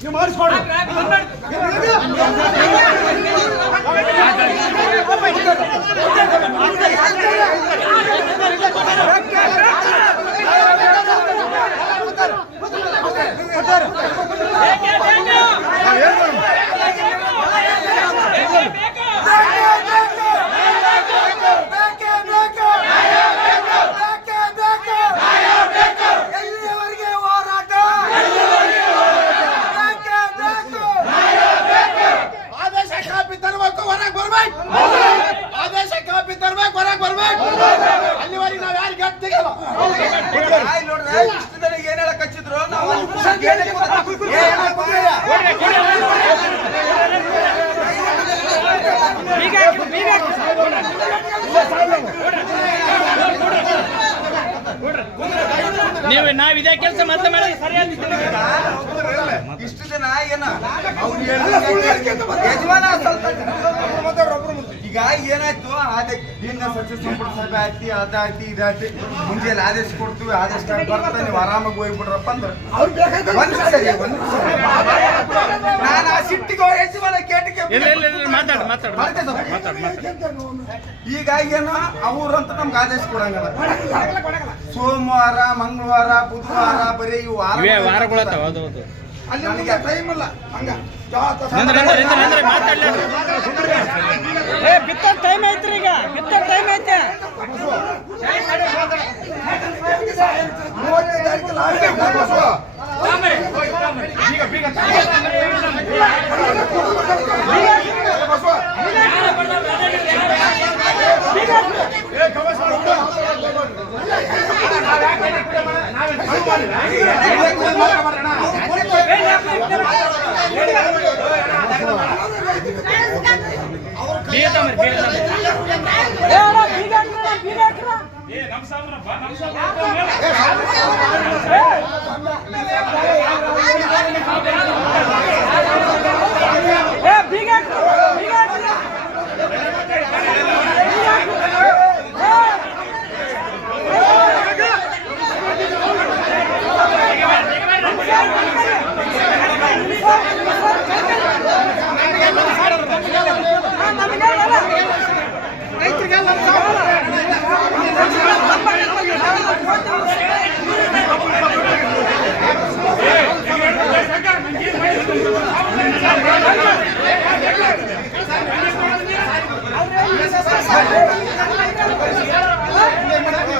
ನೀವು ಮಾಡಿಸ್ಕೊಡು ಹೇಳಕ್ ಹಚ್ಚಿದ್ರು ನಾವು. ನೀವು ನಾವ್ ಇದೇ ಕೆಲಸ ಮತ್ತೆ ಮಾಡಿ ಸರಿಯಾಗಿ ಇಷ್ಟು ದಿನ ಏನ ಯಜಮಾನ ಸ್ವಲ್ಪ ಈಗ ಏನಾಯ್ತು? ಅದೇ ಇನ್ನ ಸಚಿವ ಸಂಪುಟ ಸಭೆ ಆಯ್ತಿ ಅದಾಯ್ತಿ ಇದಾಯ್ತಿ ಮುಂಜಾನೆ ಆದೇಶ ಕೊಡ್ತೀವಿ ಆದೇಶ ಬರ್ತಾ ನೀವು ಆರಾಮಾಗಿ ಹೋಗ್ಬಿಡ್ರಪ್ಪ ಅಂದ್ರೆ. ಒಂದ್ ಒಂದ್. ನಾನು ಆ ಸಿಟ್ಟಿಗೆ ಈಗ ಏನು? ಅವ್ರಂತ ನಮ್ಗೆ ಆದೇಶ ಕೊಡಂಗಲ್ಲ. ಸೋಮವಾರ ಮಂಗಳವಾರ ಬುಧವಾರ ಬರೀ ಇವು ಇವೇ ನನಗೆ ಟೈಮ್ ಇಲ್ಲ ಹಂಗ. ಬಿತ್ತ ಟೈಮ್ ಐತ್ರಿ. Hey!